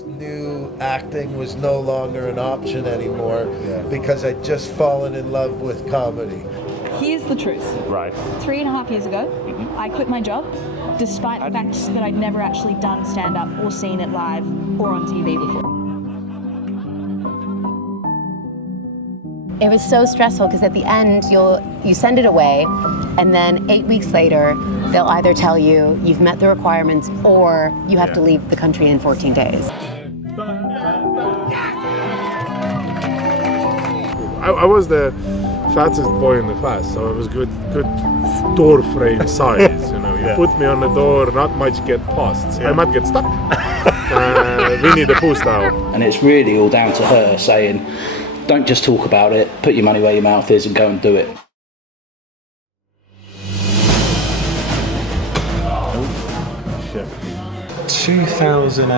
this new acting was no longer an option anymore because I'd just fallen in love with comedy. Here's the truth. Right. 3.5 years ago, I quit my job, despite the fact that I'd never actually done stand-up or seen it live or on TV before. It was so stressful because at the end you send it away, and then 8 weeks later they'll either tell you you've met the requirements or you have to leave the country in 14 days. I was the fattest boy in the class, so it was good door frame size. You put me on the door, not much get past. I might get stuck. We need a poo style. And it's really all down to her saying, don't just talk about it, put your money where your mouth is and go and do it. Shit. 2008,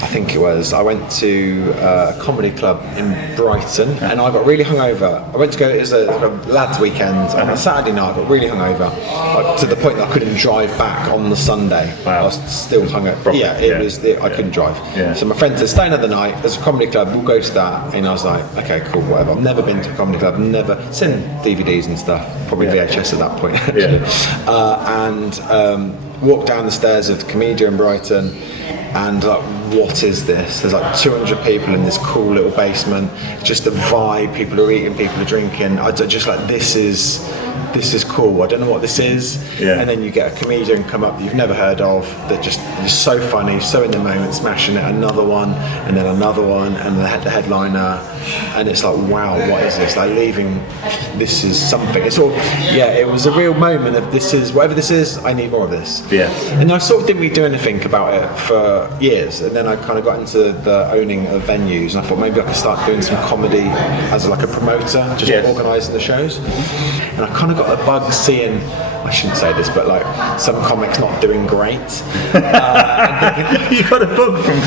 I think it was, I went to a comedy club in Brighton and I got really hungover. I went to go, it was a lads weekend on a Saturday night, I got really hungover to the point that I couldn't drive back on the Sunday. Wow. I was still hungover. I couldn't drive. Yeah. So my friend said, stay another night, there's a comedy club, we'll go to that. And I was like, okay, cool, whatever. I've never been to a comedy club, never seen DVDs and stuff, probably VHS at that point actually. Walked down the stairs of the Comedia in Brighton and like, what is this? There's like 200 people in this cool little basement. It's just the vibe, people are eating, people are drinking. I just like, this is cool. I don't know what this is. Yeah. And then you get a comedian come up that you've never heard of that just is so funny, so in the moment, smashing it. Another one, and then another one, and the headliner. And it's like, wow, what is this? Like leaving, this is something. It's all, it was a real moment of this is, whatever this is, I need more of this. Yeah. And I sort of didn't really do anything about it for years. And then I kind of got into the owning of venues and I thought maybe I could start doing some comedy as like a promoter, just organising the shows. And I kind of got a bug seeing, I shouldn't say this, but like some comics not doing great. You got a bug from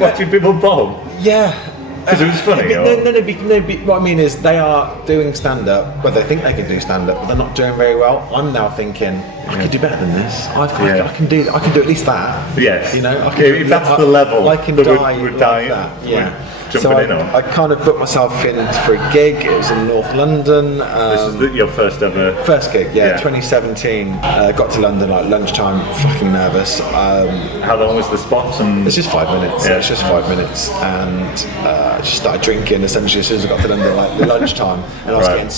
watching people bomb? Yeah. Because it was funny. What I mean is they are doing stand-up, well they think they can do stand-up, but they're not doing very well. I'm now thinking, I could do better than this. I can do at least that. Yes. You know, If that's the level I can that die we're like dying, that. Yeah. jumping So in on. I kind of booked myself in for a gig. It was in North London. This is your first ever? First gig, 2017. Got to London like lunchtime, fucking nervous. How long was the spot? It's just 5 minutes. Yeah. It's just 5 minutes, and I just started drinking essentially as soon as I got to London, like lunchtime. And I was getting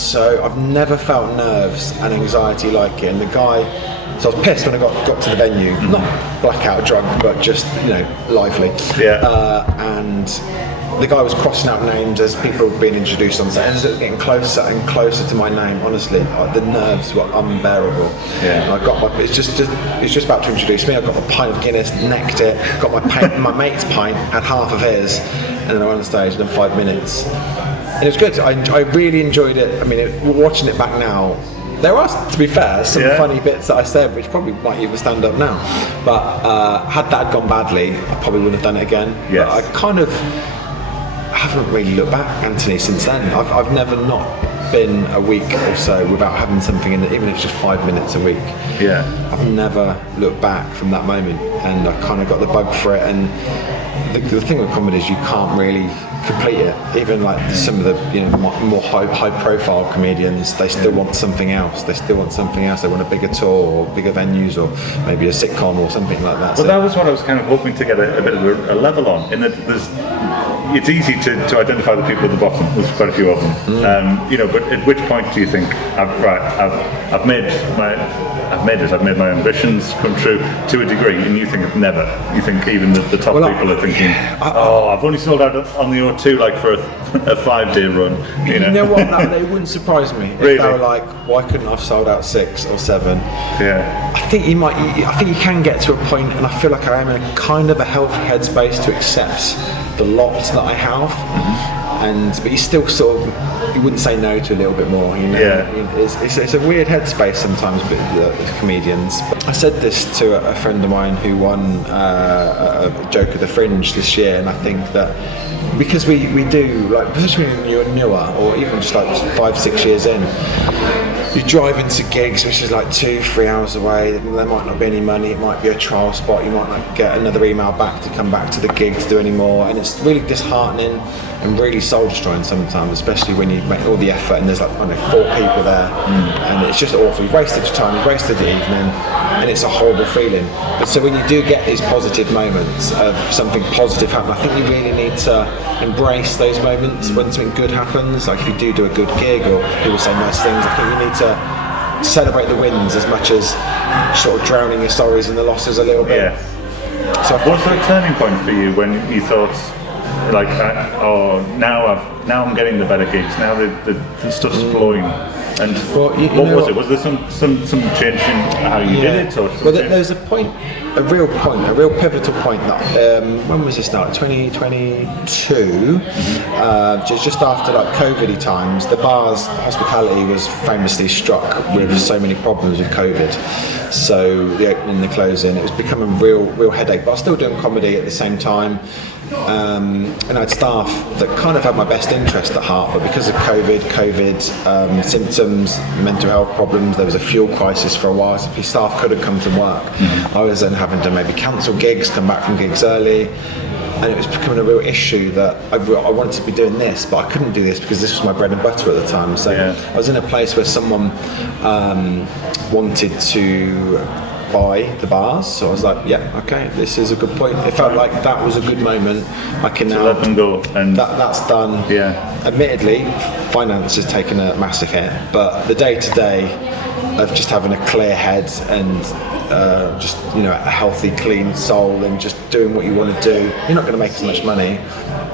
I've never felt nerves and anxiety like it. And the guy, so I was pissed when I got to the venue, not blackout drunk, but just lively. And the guy was crossing out names as people were being introduced on set, and it was getting closer and closer to my name. Honestly, the nerves were unbearable. And I got it's just about to introduce me. I got a pint of Guinness, necked it, got my mate's pint, had half of his, and then I went on stage in 5 minutes. And it was good. I really enjoyed it. I mean, watching it back now, there are, to be fair, some funny bits that I said which probably might even stand up now. But had that gone badly, I probably wouldn't have done it again. Yes. But I kind of haven't really looked back, Anthony, since then. I've never not been a week or so without having something in it, even if it's just 5 minutes a week. I've never looked back from that moment, and I kind of got the bug for it. And the thing with comedy is you can't really complete it. Even like some of the more high profile comedians, they still want something else. They want a bigger tour or bigger venues or maybe a sitcom or something like that. Well, that was what I was kind of hoping to get a bit of a level on, in that it's easy to identify the people at the bottom. There's quite a few of them. But at which point do you think, I've made my ambitions come true to a degree, and you think never? You think even the top people are thinking, I've only sold out on the O2 like for a 5-day run. You know what? They wouldn't surprise me if they were like, why couldn't I have sold out 6 or 7? Yeah. I think you can get to a point, and I feel like I am in a kind of a healthy headspace to accept the lots that I have. But you still you wouldn't say no to a little bit more, It's a weird headspace sometimes with comedians. I said this to a friend of mine who won a joke at the Fringe this year, and I think that because we do, like, especially when you're newer or even just like 5-6 years in, you drive into gigs, which is like 2-3 hours away. There might not be any money. It might be a trial spot. You might not get another email back to come back to the gig to do any more. And it's really disheartening and really soul destroying sometimes, especially when you make all the effort and there's like, I don't know, 4 people there, and it's just awful. You've wasted your time, you've wasted your evening, and it's a horrible feeling. But so when you do get these positive moments of something positive happen, I think you really need to embrace those moments when something good happens. Like if you do a good gig or people say nice things, I think you need to celebrate the wins as much as sort of drowning your sorrows and the losses a little bit. Yeah. So What's the turning point for you when you thought, like, now I'm getting the better gigs. Now the stuff's flowing. And Well, you what know was what? it? Was there some change in how you did it? Or Well, there's a real pivotal point that when was this now? 2022, just after like COVID times, the bars hospitality was famously struck with so many problems with COVID. So the opening, the closing, it was becoming a real headache. But I was still doing comedy at the same time. And I had staff that kind of had my best interest at heart, but because of COVID symptoms, mental health problems, there was a fuel crisis for a while, so staff couldn't come to work. I was then having to maybe cancel gigs, come back from gigs early, and it was becoming a real issue that I wanted to be doing this, but I couldn't do this because this was my bread and butter at the time. So I was in a place where someone wanted to buy the bars, so I was like, yeah, okay, this is a good point. It felt like that was a good moment. I can now let them go, and that's done. Yeah. Admittedly, finance has taken a massive hit, but the day-to-day of just having a clear head and just a healthy, clean soul and just doing what you want to do. You're not going to make as much money,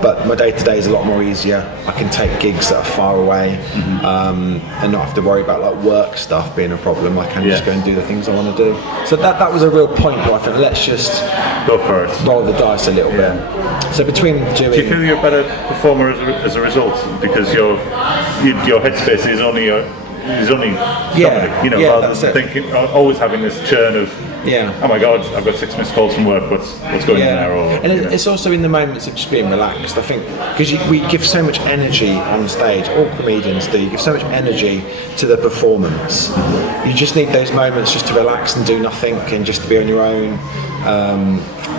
but my day-to-day is a lot more easier. I can take gigs that are far away and not have to worry about like work stuff being a problem. I can just go and do the things I want to do. So that was a real point where I thought, let's just go for it. Roll the dice a little bit. So between doing... Do you feel you're a better performer as a result because your headspace is only comedy, rather than thinking, always having this churn of, oh my God, I've got 6 missed calls from work, what's going on there? And it's also in the moments of just being relaxed, I think, because we give so much energy on stage, all comedians do, you give so much energy to the performance. You just need those moments just to relax and do nothing and just to be on your own.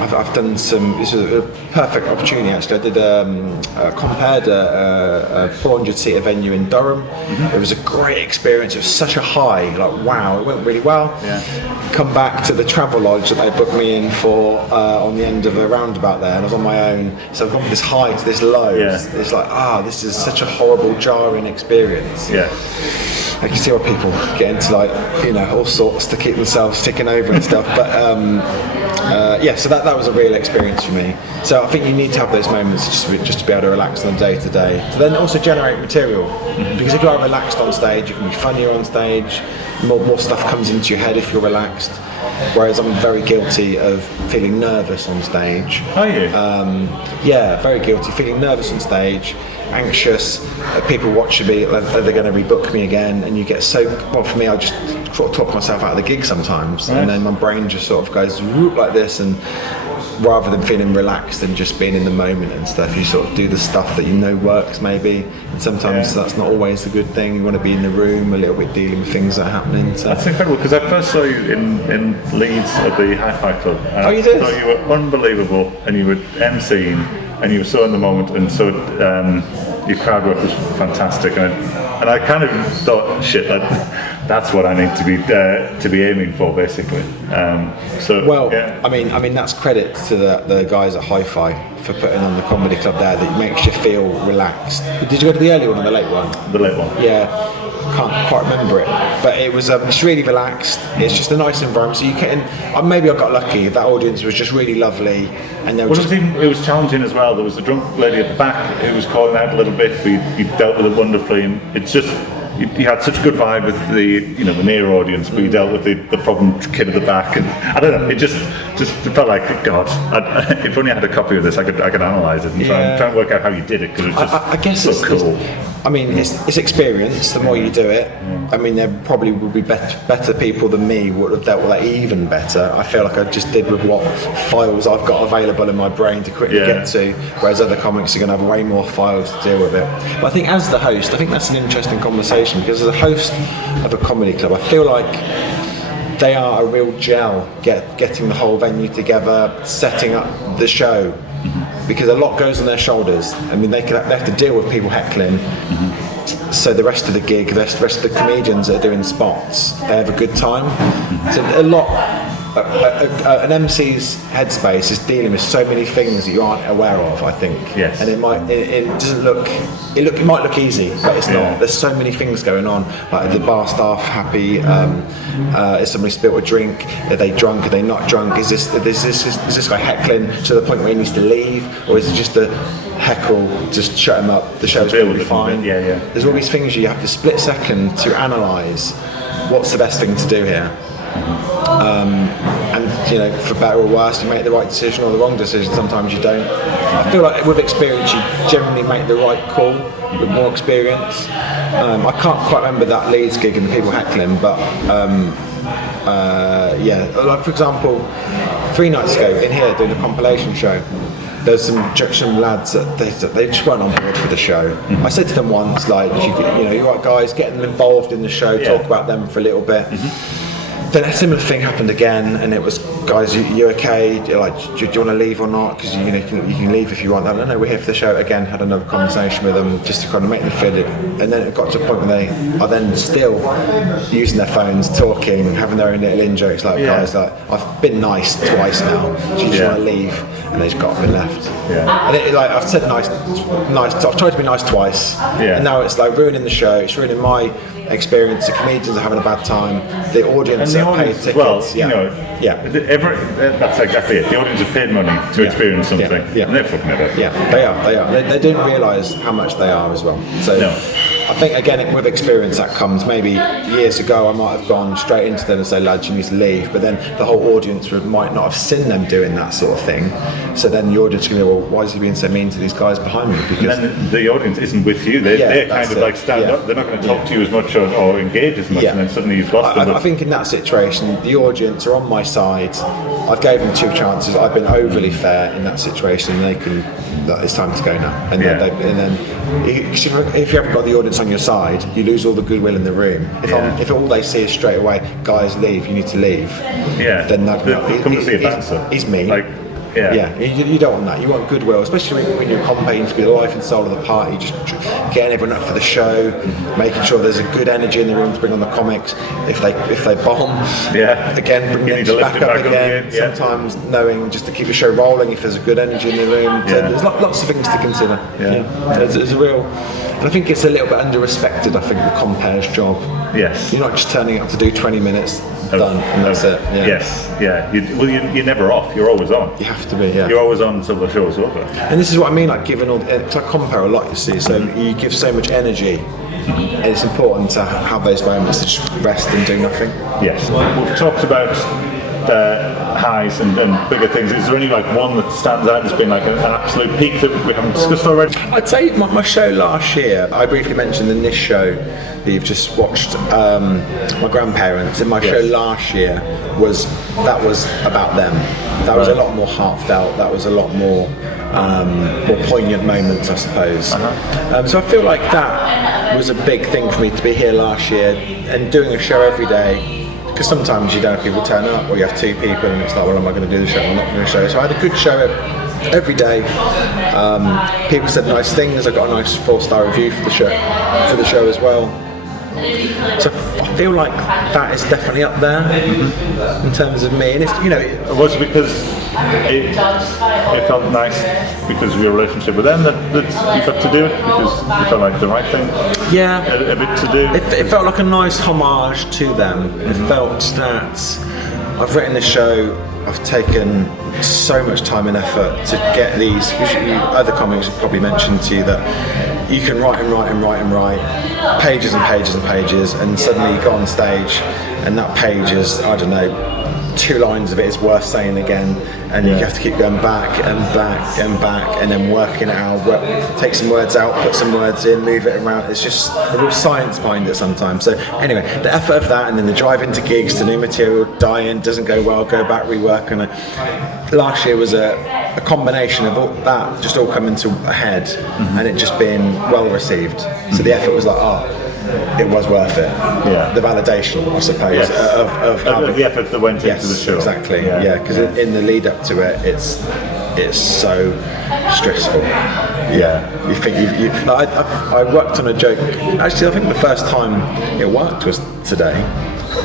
I've done this was a perfect opportunity actually. I did compared a 400-seater venue in Durham. It was a great experience. It was such a high, like wow, it went really well. Come back to the travel lodge that they booked me in for on the end of a roundabout there, and I was on my own. So I've gone from this high to this low. It's like, this is such a horrible, jarring experience. I can see why people get into all sorts to keep themselves ticking over and stuff. But so that was a real experience for me. So I think you need to have those moments just to be able to relax on the day to day. To then also generate material. Because if you are relaxed on stage, you can be funnier on stage. More stuff comes into your head if you're relaxed. Whereas I'm very guilty of feeling nervous on stage. Are you? Very guilty. Feeling nervous on stage, anxious. People watching me, are they going to rebook me again? And you get for me, I just sort of talk myself out of the gig sometimes, and then my brain just sort of goes whoop like this, and rather than feeling relaxed and just being in the moment and stuff, you sort of do the stuff that works maybe, and sometimes that's not always a good thing. You want to be in the room a little bit dealing with things that are happening. So. That's incredible, because I first saw you in Leeds at the Hi-Fi Club. And you did? I thought you were unbelievable, and you were emceeing, and you were so in the moment, and so your crowd work was fantastic, and I kind of thought, shit, that's what I need to be aiming for, basically. I mean that's credit to the guys at Hi-Fi for putting on the comedy club there. That makes you feel relaxed. Did you go to the early one or the late one? The late one. Yeah. Can't quite remember it, but it was it's really relaxed. It's just a nice environment. So you can, maybe I got lucky. That audience was just really lovely, and they were it was challenging as well. There was a drunk lady at the back who was calling out a little bit, but you dealt with it wonderfully, and it's just you had such a good vibe with the the near audience, but you dealt with the problem kid at the back, and I don't know. It just felt like, God, if only I had a copy of this, I could analyse it and try and work out how you did it, because it was just I guess so cool. I mean, it's experience. The more you do it, I mean, there probably would be better people than me would have dealt with that even better. I feel like I just did with what files I've got available in my brain to quickly get to, whereas other comics are going to have way more files to deal with it. But I think as the host, I think that's an interesting conversation, because as a host of a comedy club, I feel like they are a real gel, getting the whole venue together, setting up the show. Because a lot goes on their shoulders. I mean, they have to deal with people heckling. So the rest of the gig, the rest of the comedians that are doing spots, they have a good time. So a lot. An MC's headspace is dealing with so many things that you aren't aware of, I think. Yes. And it doesn't look. It might look easy, but it's not. There's so many things going on. Like the bar staff happy? Is somebody spilled a drink? Are they drunk? Are they not drunk? Is this guy heckling to the point where he needs to leave, or is it just a heckle? Just shut him up. The show's going to be fine. There's all these things you have to split second to analyse. What's the best thing to do here? And for better or worse, you make the right decision or the wrong decision. Sometimes you don't. I feel like with experience, you generally make the right call with more experience. I can't quite remember that Leeds gig and the people heckling, but like for example, 3 nights ago in here doing a compilation show, there's some lads that they just weren't on board for the show. I said to them once, like, you're right, guys, get them involved in the show, talk about them for a little bit. Then a similar thing happened again, and it was, guys, you okay? Like, do you want to leave or not? Because you can leave if you want. No, we're here for the show. Again, had another conversation with them just to kind of make them feel it. And then it got to a point where they are then still using their phones, talking, having their own little in jokes. Like, guys, like, I've been nice twice now. Do you just want to leave? And they just got up and left. And I've said nice. I've tried to be nice twice, and now it's like ruining the show. It's ruining my experience. The comedians are having a bad time. The audience are paid tickets. Well, that's exactly it. The audience have paid money to experience something, and they're fucking it up. Yeah, they are. They don't realise how much they are as well. So I think again with experience that comes. Maybe years ago I might have gone straight into them and say, lads, you need to leave. But then the whole audience might not have seen them doing that sort of thing. So then the audience can go, well, why is he being so mean to these guys behind me? Because and then the audience isn't with you. They're kind of like stand up. They're not going to talk to you as much or engage as much. And then suddenly you've lost them. I think in that situation, the audience are on my side. I've gave them 2 chances. I've been overly fair in that situation. It's time to go now. And then if you haven't got the audience on your side, you lose all the goodwill in the room. If all they see is straight away, guys, leave, you need to leave. Then come to see a bouncer. He's mean. You don't want that. You want goodwill, especially when you're campaigning to be the life and soul of the party. Just getting everyone up for the show, making sure there's a good energy in the room to bring on the comics. If they bomb, again, bring them back up again. Sometimes knowing just to keep the show rolling if there's a good energy in the room. So there's lots of things to consider. There's a real, and I think it's a little bit under-respected. I think the compare's job. Yes. You're not just turning up to do 20 minutes. Done, and that's it. You're never off. You're always on. You have to be. You're always on until the show's over. And this is what I mean, like giving all. Because I compare a lot, you see. So you give so much energy, and it's important to have those moments to just rest and do nothing. Yes. We've talked about highs and bigger things. Is there any one that stands out as being like an absolute peak that we haven't discussed already? I'd say my show last year. I briefly mentioned in this show that you've just watched, my grandparents. And my show last year was about them. That was a lot more heartfelt. That was a lot more poignant moments, I suppose. So I feel like that was a big thing for me to be here last year and doing a show every day. Because sometimes you don't have people turn up, or you have 2 people, and it's like, well, am I going to do the show? I'm not going to do the show. So I had a good show every day. People said nice things. I got a nice 4-star review for the show as well. So I feel like that is definitely up there in terms of me. And it's was it because it felt nice because of your relationship with them that you got to do it because you felt like the right thing? Yeah, a bit to do. It felt like a nice homage to them. It felt that I've written this show. I've taken so much time and effort to get these. Other comics have probably mentioned to you that you can write pages and pages and pages, and suddenly you go on stage and that page is, I don't know, 2 lines of it is worth saying again, and you have to keep going back and back and back, and then working it out. Take some words out, put some words in, move it around. It's just a real science behind it sometimes. So anyway, the effort of that, and then the drive into gigs, to new material, dying, doesn't go well, go back, rework, and last year was a combination of all that just all coming to a head, and it just being well received. So the effort was like, it was worth it. Yeah. The validation, I suppose, of the effort that went into the show. Exactly. Yeah, because in the lead up to it, it's so stressful. Yeah. You think I worked on a joke. Actually, I think the first time it worked was today.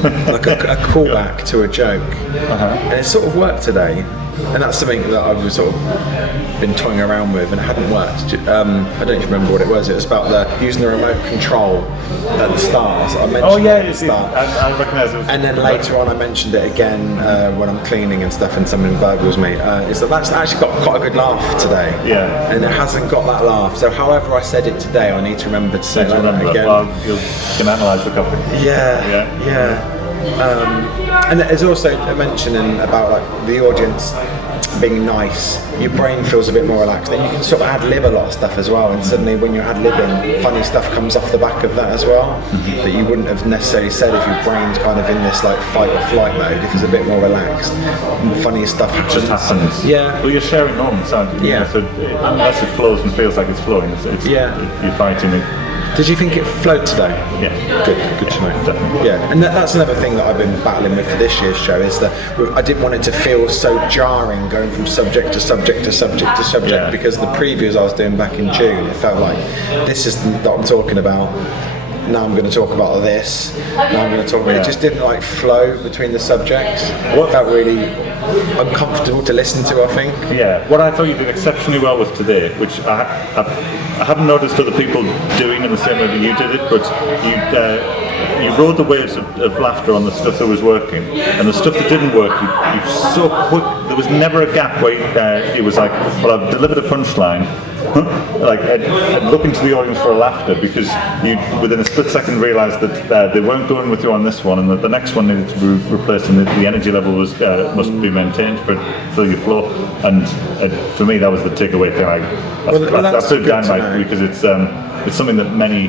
Like a callback to a joke, and it sort of worked today. And that's something that I've sort of been toying around with, and it hadn't worked. I don't even remember what it was. It was about using the remote control at the start. So I mentioned it at the start. I recognise it. And then later on, I mentioned it again when I'm cleaning and stuff, and someone burgles me. Is that's actually got quite a good laugh today. Yeah. And it hasn't got that laugh. So however I said it today, I need to remember to say that again. Well, you can analyse the copy. Yeah. And there's also a mentioning about like the audience being nice. Your brain feels a bit more relaxed. Then you can sort of ad-lib a lot of stuff as well. And suddenly, when you're ad-libbing, funny stuff comes off the back of that as well that you wouldn't have necessarily said if your brain's kind of in this like fight or flight mode. If it's a bit more relaxed, the funniest stuff Just happens. Yeah. Well, you're sharing moments, aren't you? Yeah. So unless it flows and feels like it's flowing, you're fighting it. Did you think it flowed today? Yeah. Good to know. Definitely. Yeah, and that's another thing that I've been battling with for this year's show is that I didn't want it to feel so jarring going from subject to subject to subject to subject, Yeah. because the previews I was doing back in June, it felt like this is what I'm talking about. Now I'm going to talk about this. Now I'm going to talk about it. Just didn't like flow between the subjects. It felt really uncomfortable to listen to, I think. Yeah, what I thought you did exceptionally well with today, which I haven't noticed other people doing in the same way that you did it, but you rode the waves of laughter on the stuff that was working, and the stuff that didn't work, you so quick. There was never a gap where it was like, well, I've delivered a punchline, like and look into the audience for a laughter, because you within a split second realised that they weren't going with you on this one, and that the next one needed to be replaced, and the energy level was must be maintained for your flow. And for me, that was the takeaway thing. That's absolute dynamite, because it's something that many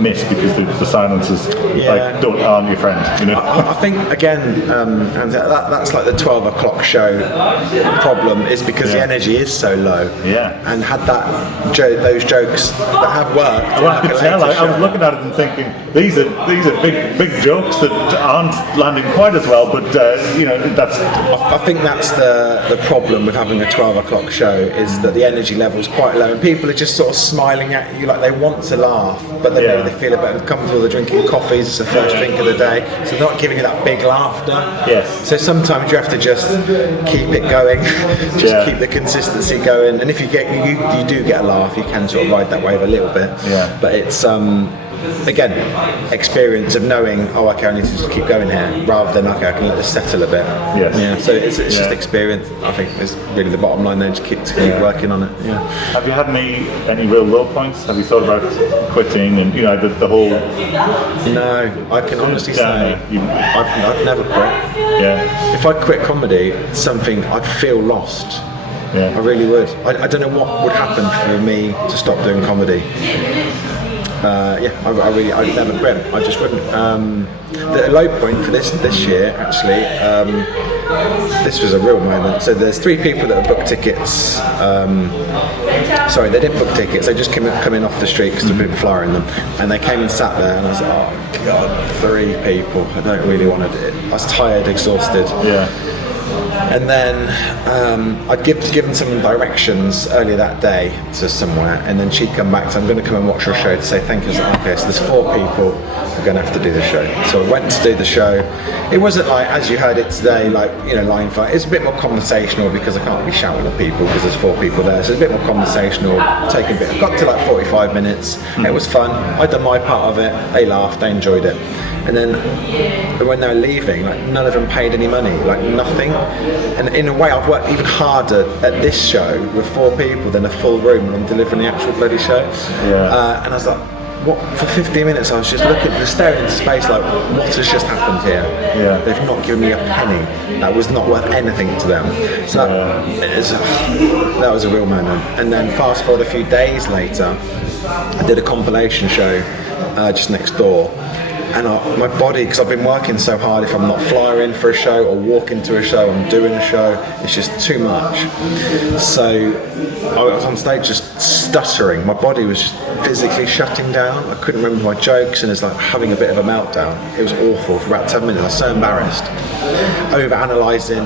miss, because the silences aren't your friend. You know. I think again, and that's like the 12 o'clock show problem, is because the energy is so low. Yeah. And had those jokes that have worked. Well, I could tell. I was looking at it and thinking, these are big jokes that aren't landing quite as well. But that's. I think that's the problem with having a 12 o'clock show, is that the energy level is quite low, and people are just sort of smiling at you like they want to laugh, but then maybe they feel a bit uncomfortable. They're drinking coffees. It's the first drink of the day, so they're not giving you that big laughter. Yes. So sometimes you have to just keep it going, keep the consistency going, and if you do get a laugh, you can sort of ride that wave a little bit. Yeah. But it's again, experience of knowing, okay, I need to just keep going here, rather than okay, I can let this settle a bit. Yes. Yeah. So it's just experience. I think is really the bottom line there. To keep working on it. Yeah. Have you had any real low points? Have you thought about quitting and the whole? No, I can honestly say I've never quit. Yeah. If I quit comedy, it's something I'd feel lost. Yeah. I really would. I don't know what would happen for me to stop doing comedy. I'd never quit. I just wouldn't. The low point for this year, actually, this was a real moment. So there's 3 people that have booked tickets. Sorry, they didn't book tickets. They just come in off the street because there's a bit of flyer in them, and they came and sat there. And I was like, oh god, 3 people. I don't really want to do it. I was tired, exhausted. Yeah. And then I'd given some directions earlier that day to somewhere, and then she'd come back. So I'm going to come and watch her show to say thank you. Okay, so there's 4 people who are going to have to do the show. So I went to do the show. It wasn't like, as you heard it today, like line fight. It's a bit more conversational because I can't be shouting at people because there's 4 people there. So it's a bit more conversational. Taking a bit. I got to like 45 minutes. It was fun. I'd done my part of it. They laughed. They enjoyed it. And then when they were leaving, like none of them paid any money, like nothing. And in a way, I've worked even harder at this show with 4 people than a full room when I'm delivering the actual bloody show. Yeah. And I was like, what for 15 minutes I was just staring into space like, what has just happened here? Yeah. They've not given me a penny. That was not worth anything to them. So that was a real moment. And then fast forward a few days later, I did a compilation show just next door. And my body, because I've been working so hard, if I'm not flying for a show or walking to a show, I'm doing a show, it's just too much. So I was on stage just stuttering. My body was just physically shutting down. I couldn't remember my jokes and it's like having a bit of a meltdown. It was awful for about 10 minutes. I was so embarrassed. Over-analysing,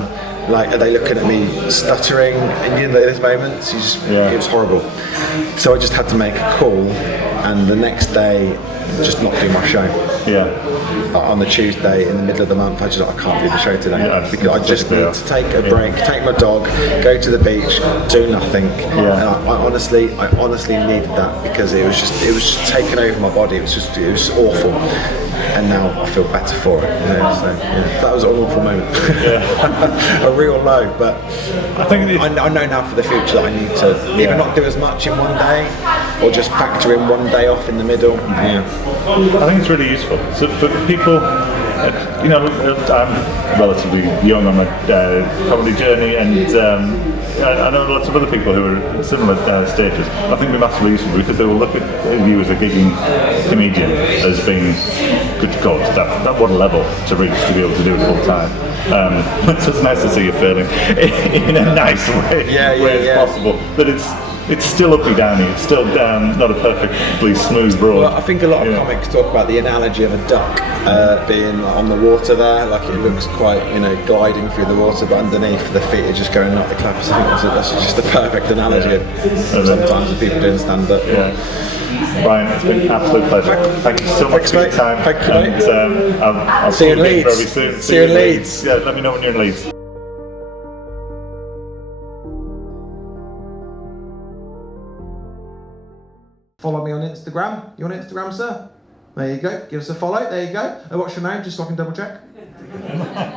like, are they looking at me stuttering? And you know, those moments, it was horrible. So I just had to make a call, and the next day, just not do my show. Yeah. On the Tuesday in the middle of the month, I can't do the show today because I just need to take a break, take my dog, go to the beach, do nothing. Yeah. And I honestly needed that because it was just taking over my body. It was awful. And now I feel better for it. You know? So that was an awful moment. A real low, but I think I know now for the future that I need to either not do as much in one day or just factor in one day off in the middle. Yeah. I think it's really useful. So for people, you know, I'm relatively young on my comedy journey, and I know lots of other people who are in similar stages. I think they're massively useful because they will look at you as a gigging comedian as being, good God, that what a level to reach to be able to do it full time. So it's nice to see you failing in a nice way, where it's possible. But it's still uppy downy. It's still not a perfectly smooth road. Well, I think a lot of comics talk about the analogy of a duck being on the water there, like it looks quite, gliding through the water, but underneath the feet are just going up the claps. I think that's just the perfect analogy of sometimes the people doing stand-up. Yeah. Ryan, it's been an absolute pleasure. Thank you so much for your time. Thank you, mate. And I'll see you in again Leeds. very soon. See you in Leeds. Yeah, let me know when you're in Leeds. Follow me on Instagram. You on Instagram, sir? There you go. Give us a follow. There you go. And what's your name, just so I can double check?